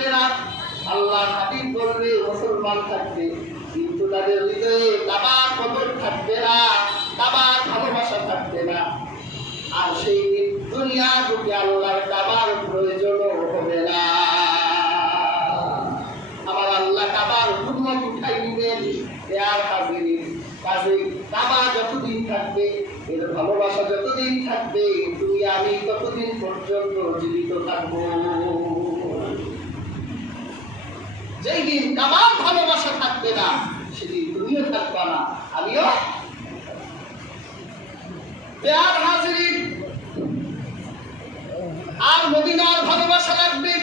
থাকবে না। আল্লাহর হাবিব বলবে মুসলমান থাকবে, কিন্তু তাদের হৃদয়ে কাবার কদর থাকবে না, কাবার ভালোবাসা থাকবে না। আর সেই দুনিয়া বুকে আল্লাহর কাবার প্রয়োজনও হবে না। আমার আল্লাহ কাবার হুকুমত উঠাই দিবেন। আর হাজিরিন, কাজেই কাবা যতদিন থাকবে, এর ভালোবাসা যতদিন থাকবে, তুমি আমি ততদিন পর্যন্ত জীবিত থাকবো। যেই দিন কাবার ভালোবাসা থাকবে না, সেদিন তুমিও থাকবা না, আমিও। আর হাজিরিন, আর মদিনার ভালোবাসা লাগবে,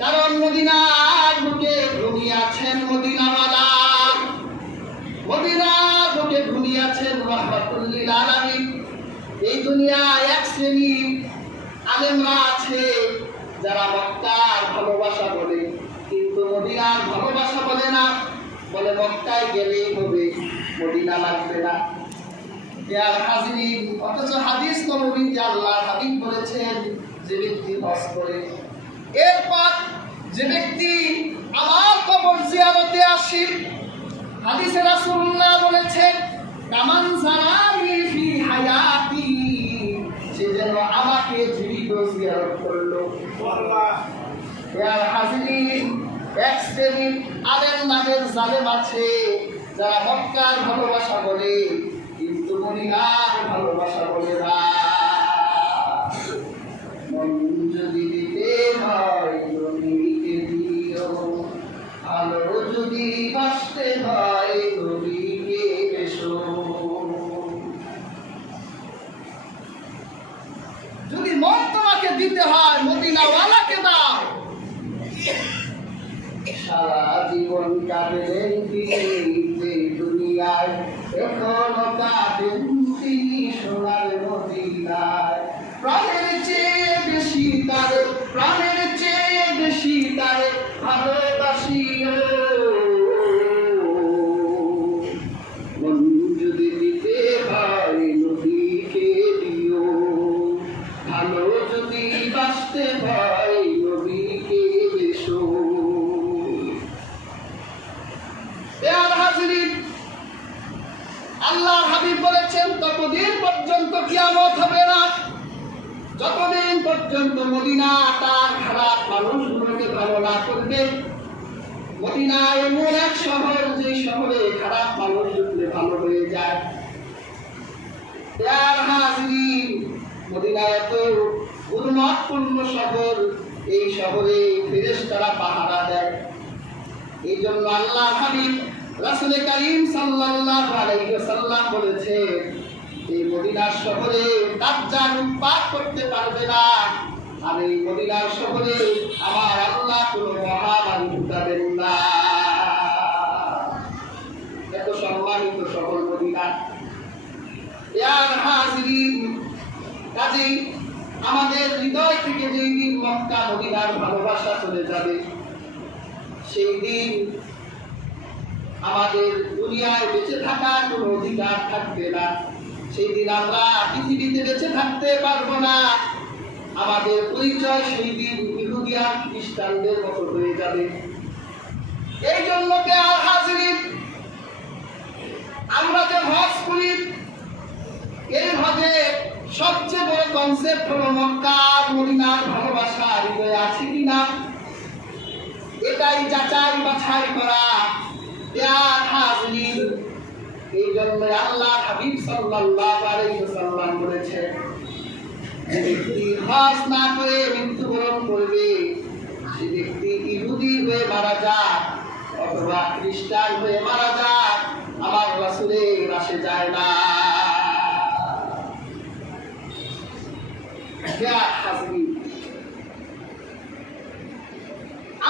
কারণ মদিনার বুকে ঘুমিয়েছেন মদিনাওয়ালা, মদিনার বুকে ঘুমিয়েছেন রাহমাতুল লিল আলামিন। এই দুনিয়ায় এক শ্রেণী আলেমরা আছে যারা মক্কার ভালোবাসা বলে, কিন্তু মদিনার ভালোবাসা বলে না, বলে মক্কায় গেলেই হবে, মদিনা লাগবে না। আর হাজিরিন, অথচ হাদিস নববীতে আল্লাহর হাবিব বলেছেন, যে ব্যক্তি হজ করে, এরপর যে ব্যক্তি আমার কবর জিয়ারতে আসে, হাদিসে রাসূলুল্লাহ বলেছেন, কামান জারানি ফি হায়াতি, সে যেন আমাকে জীবিত জিয়ারত করলো। আল্লাহ। আর হাজিরিন, এক শ্রেণীর আলেম নামের জালেম আছে যারা মক্কার ভালোবাসা বলে, কিন্তু মদিনার ভালোবাসা বলে না। মন যদি দিতে হয় নবীকে দিও, ভালো যদি বাসতে হয় নবীকে এসো। যদি মন তোমাকে দিতে হয় মদিনাওয়ালাকে দাও। সারা জীবন কাঁদেন তিনি দুনিয়ায়, এখনো কাঁদেন তিনি সোনার মদিনায়। প্রাণের চেয়ে বেশি তারে, প্রাণের চেয়ে বেশি তারে ভালোবাসি। মন যদি দিতে হয় নবীকে দিও, ভালো যদি বাসতে হয় নবীকে এসো। আল্লাহর হাবিব বলেছেন, ততদিন পর্যন্ত কিয়ামত হবে না যতদিন পর্যন্ত মদিনা তার খারাপ মানুষগুলোকে ভালো না করবে। মদিনা এমন এক শহর, যে শহরে খারাপ মানুষ ঢুকলে ভালো হয়ে যায়। আর হাজিরিন, মদিনা এত গুরুত্বপূর্ণ শহর, এই শহরে ফেরেশতারা পাহারা দেয়। এই জন্য আল্লাহর হাবিব রাসূল কারীম সাল্লাল্লাহু আলাইহি ওয়াসাল্লাম বলেছে, এই মদিনার শহরে দাজ্জাল উৎপাত করতে পারবে না, আর এই মদিনার শহরে আমার আল্লাহ কোনো মহামারী ঢুকাবেন না। এত সম্মানিত শহর মদিনা। আর হাজিরিন, কাজেই আমাদের হৃদয় থেকে যেই দিন মক্কা মদিনার ভালোবাসা চলে যাবে, সেই দিন আমাদের দুনিয়ায় বেঁচে থাকার কোনো অধিকার থাকবে না। সেই দিন আমরা পৃথিবীতে বেঁচে থাকতে পারবো না। আমাদের পরিচয় সেই দিন ইহুদি আর খ্রিস্টানদের মতো হয়ে যাবে। এই জন্য আর হাজিরিন, আমরা যে হজ করি, এই হজে সবচেয়ে বড় কনসেপ্ট হলো মক্কা মদিনার ভালোবাসা হৃদয়ে আছে কিনা, এটাই যাচাই বাছাই করা। আর হাজিরিন, এই জন্য আল্লাহর হাবিব সাল্লাল্লাহু আলাইহি ওয়াসাল্লাম বলেছেন, যে ব্যক্তি হজ না করে মৃত্যুবরণ করবে, সে ব্যক্তি ইহুদি হয়ে মারা যাক অথবা খ্রিস্টান হয়ে মারা যাক, আমার রাসূলের আসে যায় না।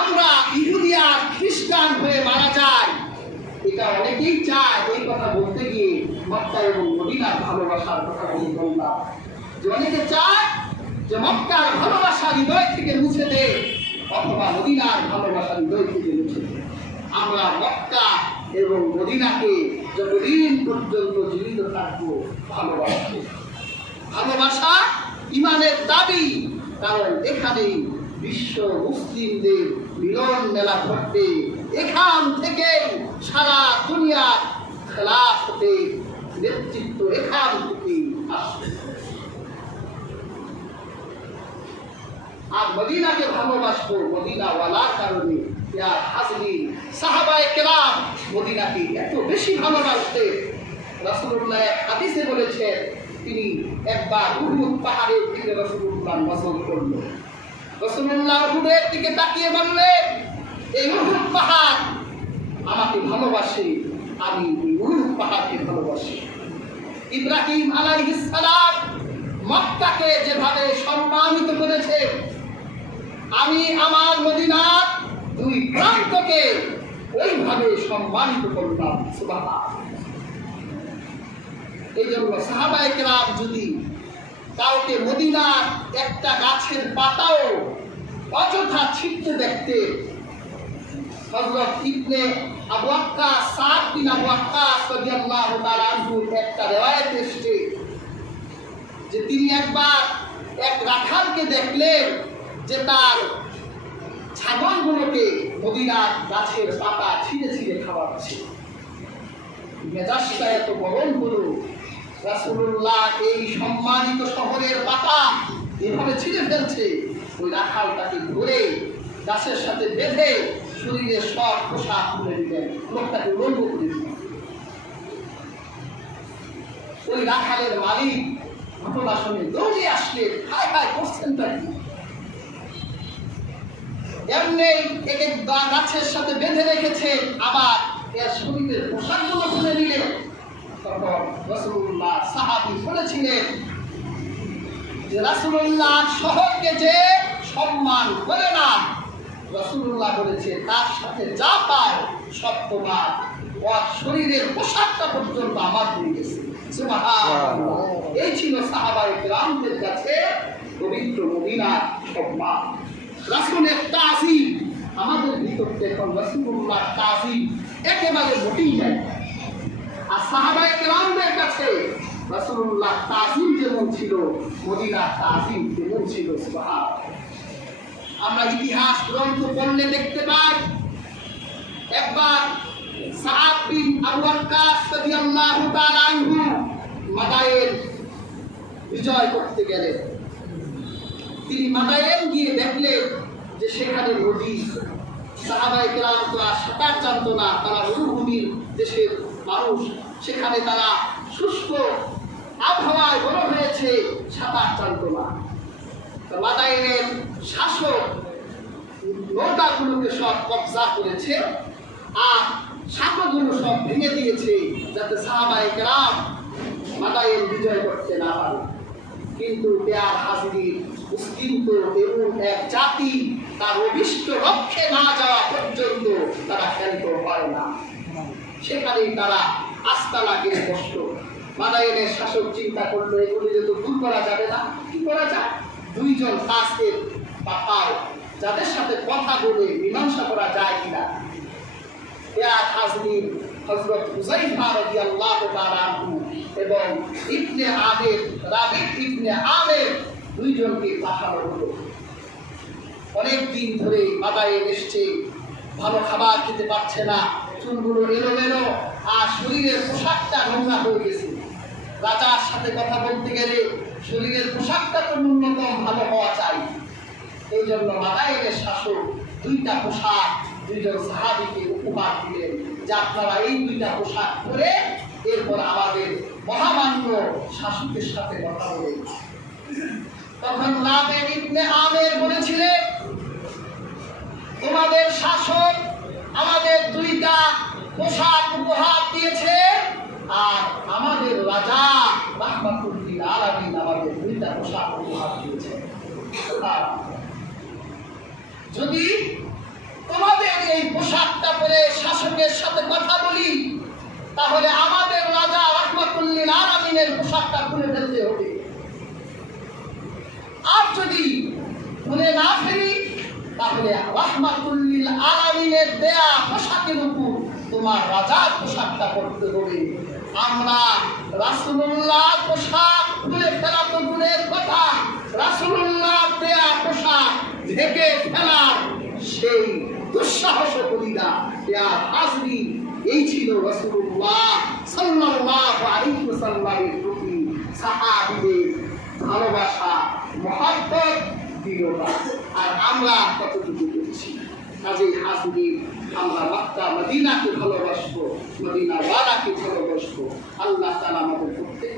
আমরা ইহুদি আর খ্রিস্টান হয়ে মারা যাই, এটা অনেকেই চায়। এই কথা বলতে গিয়ে মক্কা এবং মদিনার ভালোবাসার কথা বললাম না, যে অনেকে চায় যে মক্কার ভালোবাসা হৃদয় থেকে মুছে দে, অথবা মদিনার ভালোবাসা হৃদয় থেকে মুছে দে। আমরা মক্কা এবং মদিনাকে যতদিন পর্যন্ত জীবিত থাকবো ভালোবাসা। ভালোবাসা ইমানের দাবি, কারণ এখানেই বিশ্ব মুসলিমদের মিলন মেলা ঘটবে। এখান থেকে সারা দুনিয়া খেলাফতের নেতৃত্ব এখান থেকে আসবে। আর মদিনাকে ভালোবাসবো মদিনাওয়ালার কারণে। সাহাবায়ে কেরাম মদিনাকে এত বেশি ভালোবাসতেন, রাসূলুল্লাহ হাদিসে বলেছেন তিনি একবার উহুদ পাহাড়ের দিকে রাসূলুল্লাহ নজর করলেন। রাসূলুল্লাহ উহুদের দিকে তাকিয়ে বললেন, এই উহুদ পাহাড় আমাকে ভালোবাসে, আমি এই উহুদ পাহাড়কে ভালোবাসি। ইব্রাহিম আলাইহিস সালাম মক্কাকে যেভাবে সম্মানিত করেছে, আমি আমার মদিনার দুই প্রান্তকে ওইভাবে সম্মানিত করলাম। সুবহানাল্লাহ। এই জন্য সাহাবায়ে কেরাম যদি কাউকে মদিনার একটা গাছের পাতাও অযথা ছিটতে দেখতে, হযরত ইবনে আবু ওয়াক্কাস সাদ বিন আবু ওয়াক্কাস রাদিয়াল্লাহু তাআলা আনহু একটা riwayat এসেছে যে তিনি একবার এক রাখালকে দেখলেন যে তার ছাগলগুলোকে মদিনার গাছের পাতা ছিঁড়ে ছিঁড়ে খাওয়াচ্ছে। মেজাজটা এত গরম হলো, রাসূলুল্লাহ এই সম্মানিত শহরের পাতা এভাবে ছিঁড়ে ফেলছে। ওই রাখাল তাকে ধরে গাছের সাথে বেঁধে শরীরের সব পোশাক খুলে দিলেন, লোকটাকে উলঙ্গ করে দিলেন। ওই রাখালের মালিক ঘটনা শুনে দৌড়ে আসলেন, হায় হায় করছেনটা কি? এমনি একে গাছের সাথে বেঁধে রেখেছে, আবার এর শরীরের পোশাকগুলো খুলে নিলেন। তখন রাসূলুল্লাহ সাহাবী বলেছিলেন যে রাসূলুল্লাহ শহরকে যে সম্মান করে না, রাসূলুল্লাহ বলেছে তার সাথে যা পায় সব তোমার, ওর শরীরের পোশাকটা পর্যন্ত আমার হয়ে গেছে। সুবহানাল্লাহ। এই ছিল সাহাবায়ে কেরামদের কাছে পবিত্র মদিনার সম্মান, রাসূলের তাযীম। আমাদের ভিতর এখন রাসূলুল্লাহ তাযীম একেবারে মোটেই নাই। আর সাহাবায়ে কেরামদের কাছে রাসূলুল্লাহ তাযীম যেমন ছিল, মদিনার তাযীম তেমন ছিল। সুবহানাল্লাহ। আমরা ইতিহাস গ্রন্থ পড়লে দেখতে পাই, একবার সাদ বিন আবু ওয়াক্কাস রাদিয়াল্লাহু তাআলা আনহু মাদায়েন বিজয় করতে গেলেন। তিনি মাদায়েন গিয়ে দেখলেন যে সেখানে নদী। সাহাবায়ে কেরাম তো আর সাঁতার জানতো না, তারা মরুভূমির দেশের মানুষ, সেখানে তারা শুষ্ক আবহাওয়ায় বড় হয়েছে, সাঁতার জানতো না। মাদায়েনের শাসক নৌকাগুলোকে সব কবজা করেছে আর সাঁকোগুলো সব ভেঙে দিয়েছে, যাতে সাহাবায়ে কেরাম মাদায়েন বিজয় করতে না পারে। কিন্তু পেয়ার হাজির মুসলিম তো এমন এক জাতি, তার অভিষ্ট লক্ষ্যে না যাওয়া পর্যন্ত তারা ক্ষান্ত হয় না, সেখানেই তারা আস্তানা গিয়ে বসত। মাদায়েনের শাসক চিন্তা করলো এগুলি যেহেতু দূর করা যাবে না, কি করা যায়? দুইজন কাছের পাঠাও যাদের সাথে কথা বলে মীমাংসা করা যায় কিনা। পেয়ার হাজির হযরত হুযায়ফা রাদিয়াল্লাহু তাআলা আনহু এবং ইবনে আমির রাবি ইবনে আমির দুইজনকে পাঠানো হলো। অনেক দিন ধরে মাদায়েন এসছে, ভালো খাবার খেতে পারছে না, চুলগুলো এলোমেলো আর শরীরের পোশাকটা নোংরা হয়ে গেছে। রাজার সাথে কথা বলতে গেলে শরীরের পোশাকটা তো ন্যূনতম ভালো হওয়া চাই। এই জন্য মাদায়েনের শাসক দুইটা পোশাক দুইজন সাহাবীকে উপহার দিলেন যে আপনারা এই দুইটা পোশাক পরে এরপর আমাদের মহামান্য শাসকের সাথে কথা বলেন। তখন রাবি ইবনে আমির বলেছিলেন, তোমাদের শাসক আমাদের দুইটা পোশাক উপহার দিয়েছে আর আমাদের রাজা রাহমাতুল লিল আলামিন আমাদের দুইটা পোশাক উপহার দিয়েছে। যদি তোমাদের এই পোশাকটা পরে শাসকের সাথে কথা বলি, তাহলে আমাদের রাজা রাহমাতুল লিল আলামিনের পোশাকটা খুলে ফেলতে হবে। আর যদি খুলে না ফেলি, তাহলে রাহমাতুল লিল আলামিনের দেয়া পোশাকের উপর তোমার রাজার পোশাকটা পরতে হবে। আমরা রাসূলুল্লাহ পোশাক খুলে ফেলা তো দূরের কথা, রাসূলুল্লাহ দেয়া পোশাক ঢেকে ফেলার সেই দুঃসাহস করি না। হাজরিন, এই ছিল রাসূলুল্লাহ সাল্লাল্লাহু আলাইহি ওয়াসাল্লামের প্রতি সাহাবীদের ভালোবাসা, মহব্বত, দৃঢ়তা। আর আমরা কতটুকু করছি? কাজেই হাজরিন, আমরা মক্কা মদিনাকে ভালোবাসবো, মদিনাওয়ালাকে ভালোবাসবো। আল্লাহ তাআলা আমাদের প্রত্যেক